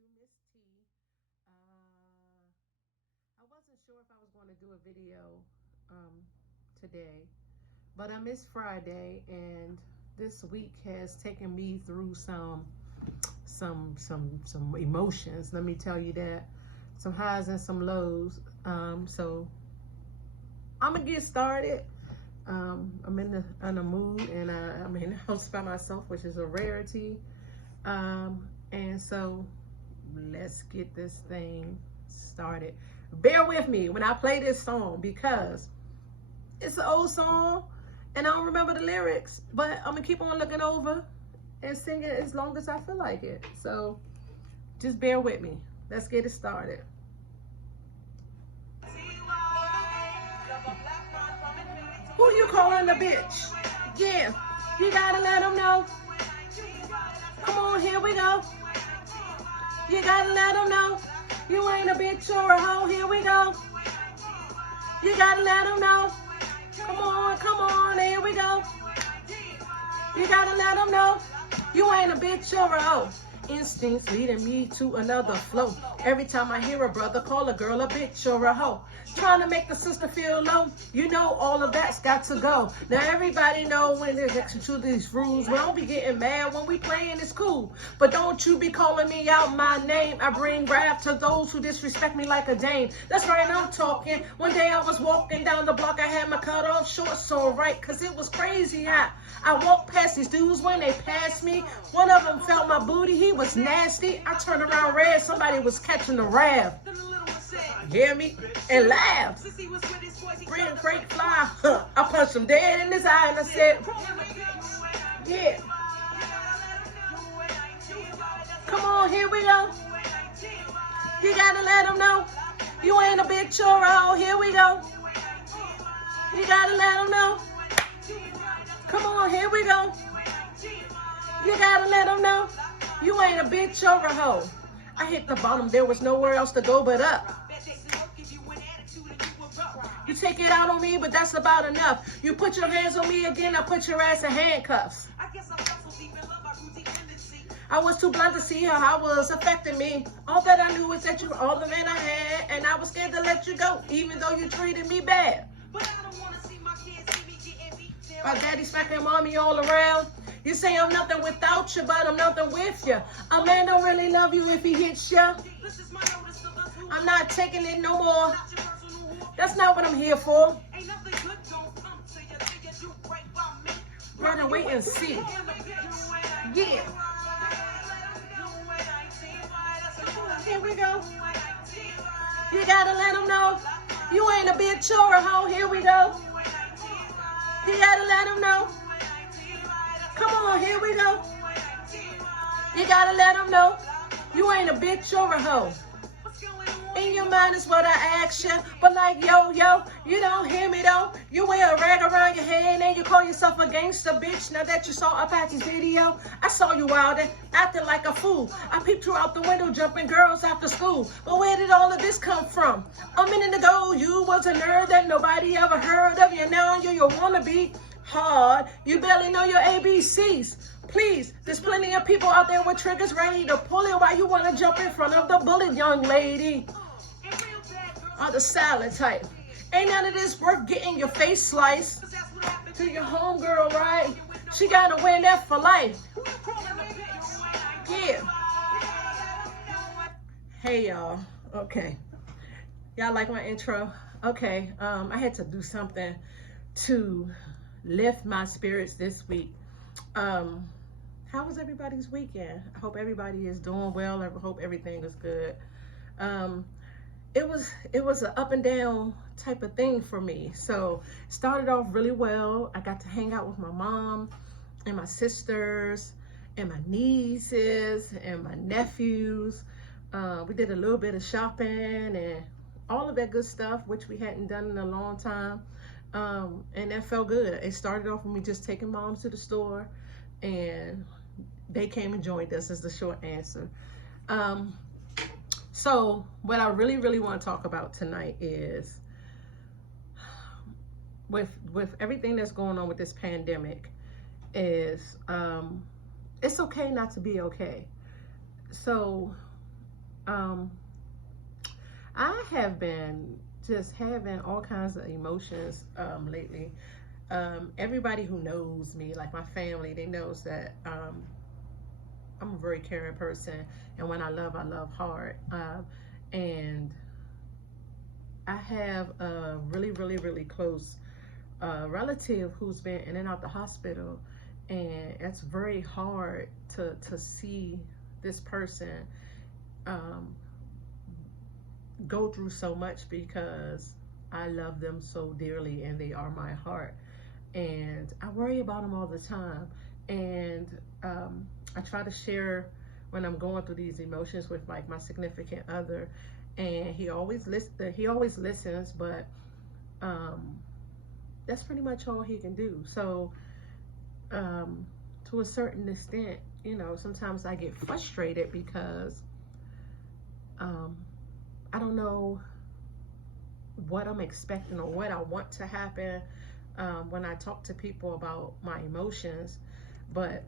to Miss T. I wasn't sure if I was going to do a video today, but it's Friday, and this week has taken me through some emotions. Let me tell you that, some highs and some lows. So I'm gonna get started. I'm in a mood, and I'm in the house by myself, which is a rarity. And so let's get this thing started. Bear with me when I play this song because it's an old song and I don't remember the lyrics, but I'm gonna keep on looking over and singing as long as I feel like it. So just bear with me. Let's get it started. Who you calling a bitch? Yeah, you gotta let them know. Come on, here we go. You gotta let them know. You ain't a bitch or a hoe. Here we go. You gotta let them know. Come on, here we go. You gotta let them know. You ain't a bitch or a hoe. Instincts leading me to another flow. Every time I hear a brother call a girl a bitch or a hoe, trying to make the sister feel low, you know all of that's got to go. Now everybody know when they execute these rules, we don't be getting mad when we playing, it's cool. But don't you be calling me out my name. I bring wrath to those who disrespect me like a dame. That's right, I'm talking. One day I was walking down the block, I had my cut off short so right, cause it was crazy hot. I walked past these dudes when they passed me. One of them felt my booty, he was nasty. I turned around red, somebody was catching the rap. Hear me? And laugh. Bring great fly. I punched him dead in his eye and I said, yeah. Come on, here we go. You gotta let them know. You ain't a bitch or a hoe. Here we go. You gotta let them know. Come on, here we go. You gotta let them know. You ain't a bitch or a hoe. I hit the bottom, there was nowhere else to go but up. You take it out on me, but that's about enough. You put your hands on me again, I put your ass in handcuffs. I was too blind to see how I was affecting me. All that I knew was that you were all the man I had, and I was scared to let you go, even though you treated me bad. My daddy smacking mommy all around. You say I'm nothing without you, but I'm nothing with you. A man don't really love you if he hits you. I'm not taking it no more. That's not what I'm here for. Run and wait and see. Yeah. Here we go. You gotta let them know. You ain't a bitch or a hoe. Here we go. You gotta let them know. Come on, here we go. You gotta let them know. You ain't a bitch or a hoe. In your mind is what I ask you. But like, yo, you don't hear me though. You wear a rag around your head and you call yourself a gangster, bitch. Now that you saw Apache's video, I saw you out there acting like a fool. I peeped through out the window jumping girls after school. But where did all of this come from? A minute ago, you was a nerd that nobody ever heard of. You now you wannabe. Hard. You barely know your ABCs. Please, there's plenty of people out there with triggers ready to pull it while you want to jump in front of the bullet, young lady. Or the salad type. Ain't none of this worth getting your face sliced. To your homegirl, right? She gotta win that for life. Yeah. Hey, y'all. Okay. Y'all like my intro? Okay. I had to do something to lift my spirits this week. How was everybody's weekend? I hope everybody is doing well. I hope everything is good. It was an up and down type of thing for me. So it started off really well. I got to hang out with my mom and my sisters and my nieces and my nephews. We did a little bit of shopping and all of that good stuff, which we hadn't done in a long time. And that felt good. It started off with me just taking mom to the store, and they came and joined us, is the short answer. So what I really want to talk about tonight is with everything that's going on with this pandemic is it's okay not to be okay. So Um, I have been just having all kinds of emotions lately. Everybody who knows me, like my family, they knows that I'm a very caring person, and when I love hard. And I have a really close relative who's been in and out the hospital, and it's very hard to see this person um, go through so much because I love them so dearly and they are my heart. And I worry about them all the time. And I try to share when I'm going through these emotions with like my significant other, and he always listens, but um, that's pretty much all he can do. So um, to a certain extent, you know, sometimes I get frustrated because um, I don't know what I'm expecting or what I want to happen when I talk to people about my emotions. But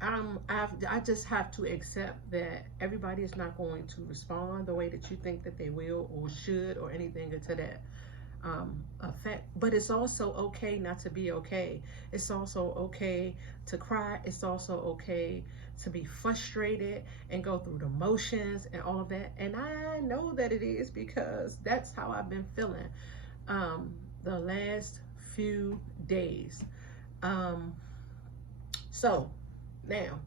I just have to accept that everybody is not going to respond the way that you think that they will or should or anything to that effect. But it's also okay not to be okay. It's also okay to cry. It's also okay to be frustrated and go through the motions and all of that. And I know that it is because that's how I've been feeling the last few days. Um, so now,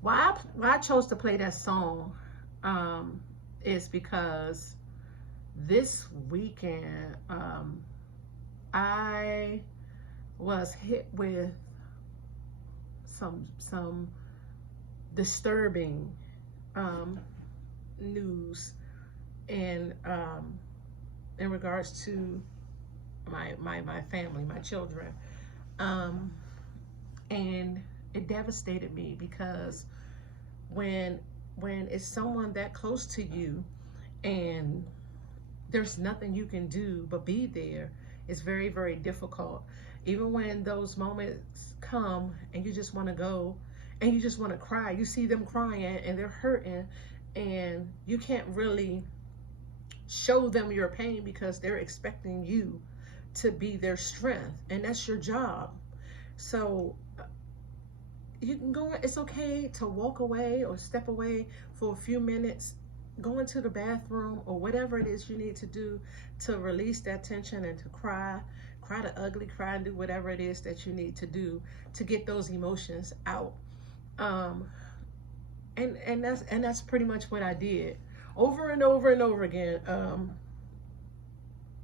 why I chose to play that song is because this weekend I was hit with some disturbing news in regards to my family, my children, and it devastated me because when it's someone that close to you and there's nothing you can do but be there, it's very difficult. Even when those moments come and you just want to go and you just want to cry, you see them crying and they're hurting, and you can't really show them your pain because they're expecting you to be their strength, and that's your job. So you can go, it's okay to walk away or step away for a few minutes, go into the bathroom or whatever it is you need to do to release that tension and to cry the ugly cry, and do whatever it is that you need to do to get those emotions out. um and that's pretty much what I did over and over and over again,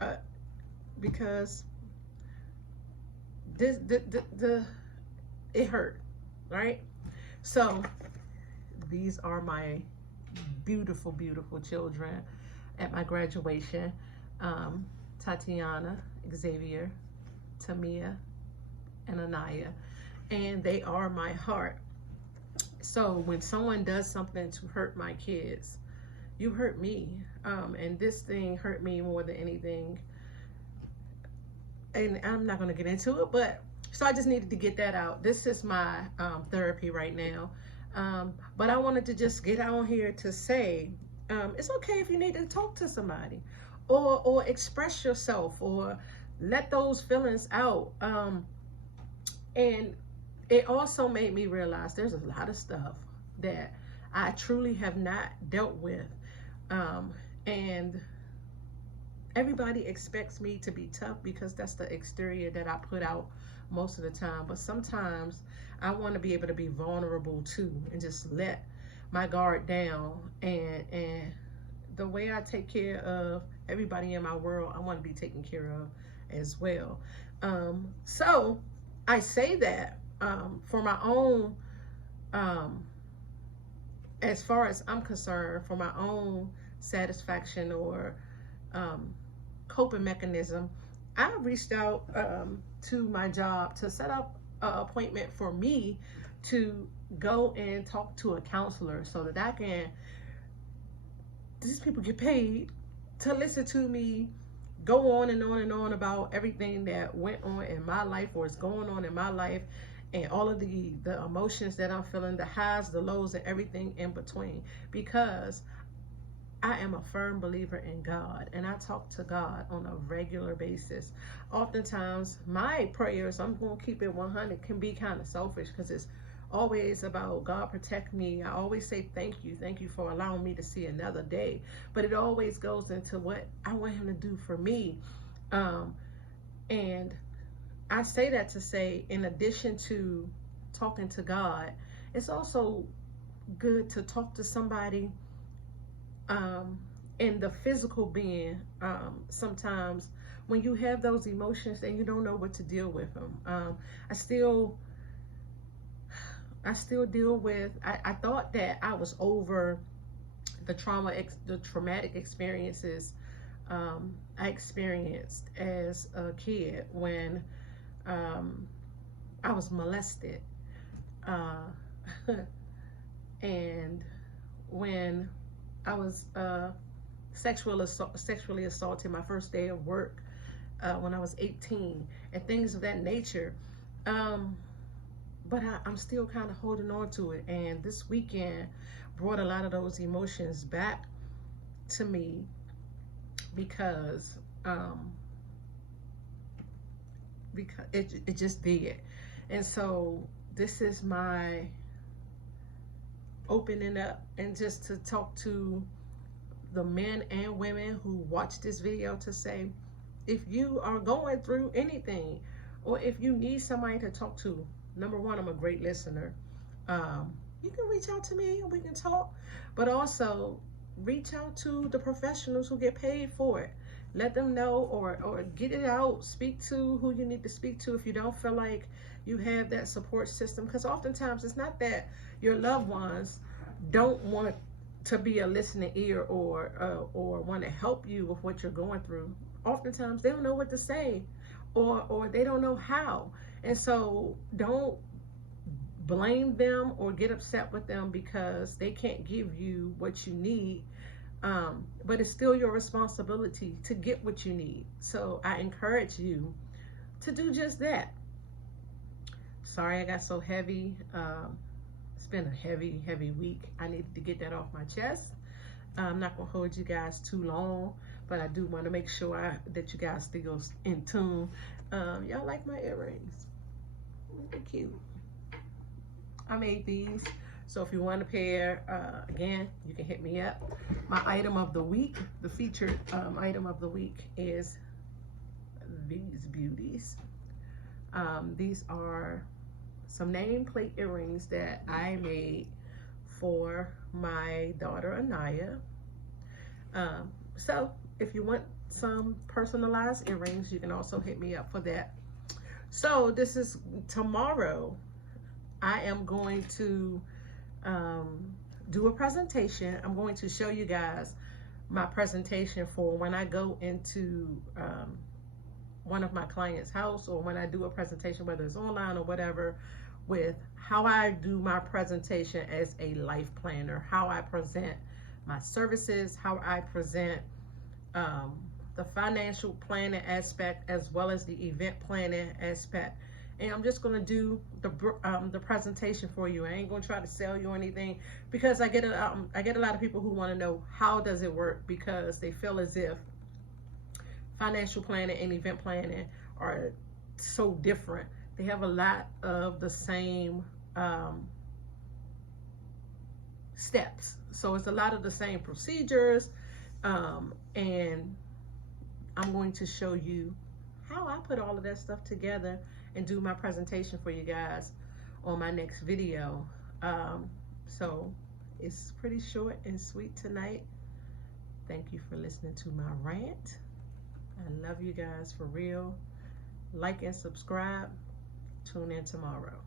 uh, because the it hurt, right? So these are my beautiful children at my graduation. Tatiana, Xavier, Tamia, and Anaya. And they are my heart. So when someone does something to hurt my kids, you hurt me. And this thing hurt me more than anything. And I'm not going to get into it, but so I just needed to get that out. This is my therapy right now. But I wanted to just get on here to say it's okay if you need to talk to somebody or express yourself or let those feelings out. And it also made me realize there's a lot of stuff that I truly have not dealt with. And everybody expects me to be tough because that's the exterior that I put out most of the time. But sometimes I want to be able to be vulnerable too and just let my guard down. And the way I take care of everybody in my world, I want to be taken care of as well. So I say that for my own, as far as I'm concerned, for my own satisfaction or coping mechanism, I reached out to my job to set up an appointment for me to go and talk to a counselor so that I can, these people get paid to listen to me go on and on and on about everything that went on in my life or is going on in my life, and all of the emotions that I'm feeling, the highs, the lows, and everything in between, because I am a firm believer in God, and I talk to God on a regular basis. Oftentimes, my prayers, I'm going to keep it 100, can be kind of selfish, because it's always about God protect me. I always say thank you for allowing me to see another day. But it always goes into what I want Him to do for me. And I say that to say, in addition to talking to God, it's also good to talk to somebody in the physical being. Sometimes when you have those emotions and you don't know what to deal with them, I still deal with. I thought that I was over the traumatic experiences I experienced as a kid when I was molested, and when I was sexually assaulted my first day of work when I was 18, and things of that nature. But I'm still kind of holding on to it. And this weekend brought a lot of those emotions back to me, because it just did. And so this is my opening up, and just to talk to the men and women who watch this video, to say, if you are going through anything, or if you need somebody to talk to, number one, I'm a great listener. You can reach out to me and we can talk, but also reach out to the professionals who get paid for it. Let them know, or get it out. Speak to who you need to speak to if you don't feel like you have that support system. Because oftentimes it's not that your loved ones don't want to be a listening ear, or want to help you with what you're going through. Oftentimes they don't know what to say, or they don't know how. And so don't blame them or get upset with them because they can't give you what you need. But it's still your responsibility to get what you need. So I encourage you to do just that. Sorry I got so heavy. It's been a heavy week. I needed to get that off my chest. I'm not going to hold you guys too long, but I do want to make sure that you guys still in tune. Y'all like my earrings? They're cute. I made these. So if you want a pair, again, you can hit me up. My item of the week, the featured item of the week, is these beauties. These are some nameplate earrings that I made for my daughter Anaya. So if you want some personalized earrings, you can also hit me up for that. So this is tomorrow. I am going to do a presentation. I'm going to show you guys my presentation for when I go into one of my clients' house, or when I do a presentation, whether it's online or whatever, with how I do my presentation as a life planner, how I present my services, how I present the financial planning aspect, as well as the event planning aspect. And I'm just going to do the presentation for you. I ain't going to try to sell you anything, because I get a lot of people who want to know how does it work, because they feel as if financial planning and event planning are so different. They have a lot of the same steps. So it's a lot of the same procedures, and I'm going to show you how I put all of that stuff together and do my presentation for you guys on my next video. So it's pretty short and sweet tonight. Thank you for listening to my rant. I love you guys for real. Like and subscribe. Tune in tomorrow.